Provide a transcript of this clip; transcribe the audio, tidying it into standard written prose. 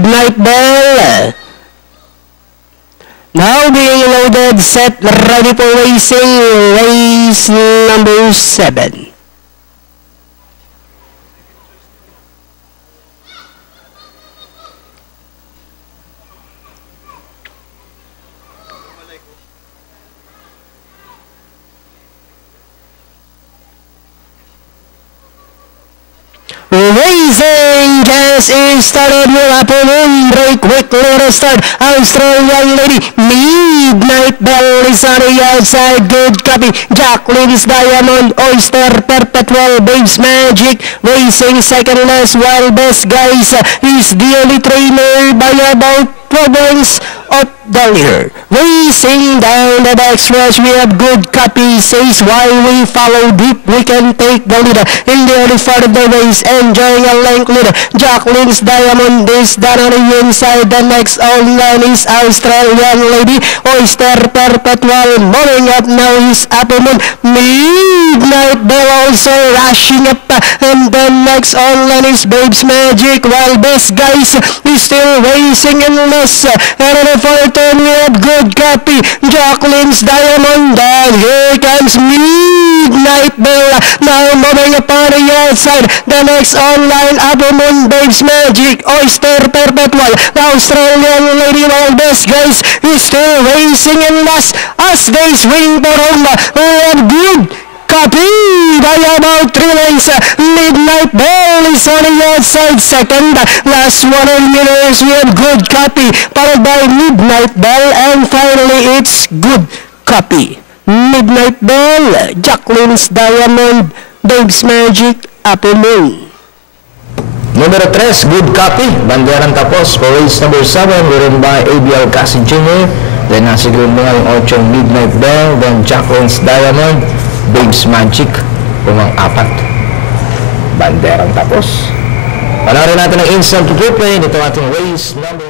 Midnight Bell. Now being loaded, set, ready for racing, race number 7. Racing gas is started. Will happen in break quick. Let us start. Australian Lady Midnight Bell is on the outside. Good copy. Jacqueline's Diamond, Oyster Perpetual, Babes Magic racing second last. Wild Best Guys is the only trainer by about 12 lengths of the leader. Racing down the backstretch, we have Good Copy. Says while we follow deep, we can take the leader in the early part of the race. Enjoying a length leader. Jacqueline's Diamond is down on the inside. The next online is Australian Lady, Oyster Perpetual. Moving up now is Apple Midnight Bell also rushing up. And the next online is Babes Magic. While Best Guys is still racing in less. And on the far turn we have Good Copy. Jacqueline's Diamond. And here comes Midnight Bell. Now moving up on the outside. The next online, Apple Moon, Babes Magic, Oyster Perpetual, the Australian Lady, All Best Guys is still racing in last as they swing for home. We have Good Copy by about 3 lengths. Midnight Bell is on the outside second. Last 100 meters we have Good Copy followed by Midnight Bell, and finally it's Good Copy. Midnight Bell, Jacqueline's Diamond, Babes Magic, Apple Moon. Numero 3, Good Copy. Banderan tapos for race number 7, written by ABL Cassie Jr. Then nasigurado nga yung 8 Midnight Bell, then Jacqueline's Diamond, Babes Magic, pumang-4. Banderan tapos. Panoorin natin ang instant replay nito ating race number